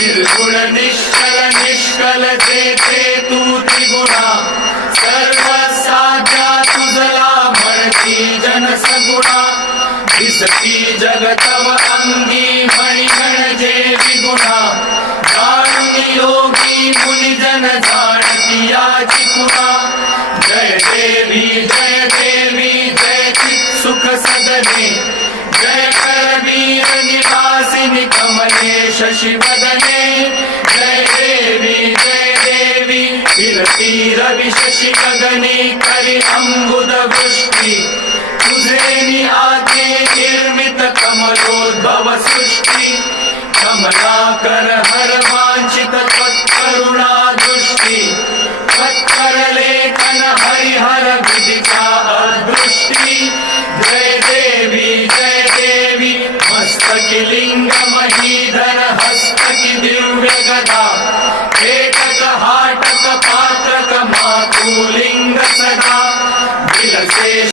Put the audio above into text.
निर्गुण निश्चल निष्कल जेथे तू त्रिगुणा सर्व साध्या तुझला म्हणती जन सगुणा दिसती जगतव अंगी मणी म्हणजे विगुणा जाणून योगी मुनिजन जाणती याची खुणा जय देवी जय चित सुख सदने जय करवीर निवासिनी कमले शशिवदने जय देवी फिरती रवि शशि गगने करी अंबुद वृष्टि तुझे आते निर्मित कमलोद्भव सृष्टि कमलाकर हर वांछित त्वत्करुणा दृष्टि त्वत्कर लेखन हरिहर विदिता अदृष्टि जय देवी मस्तकी लिंग महीधर हस्तकी दिव्य गदा एकक हाटक पात्रक मातुलिंग सदा विलसे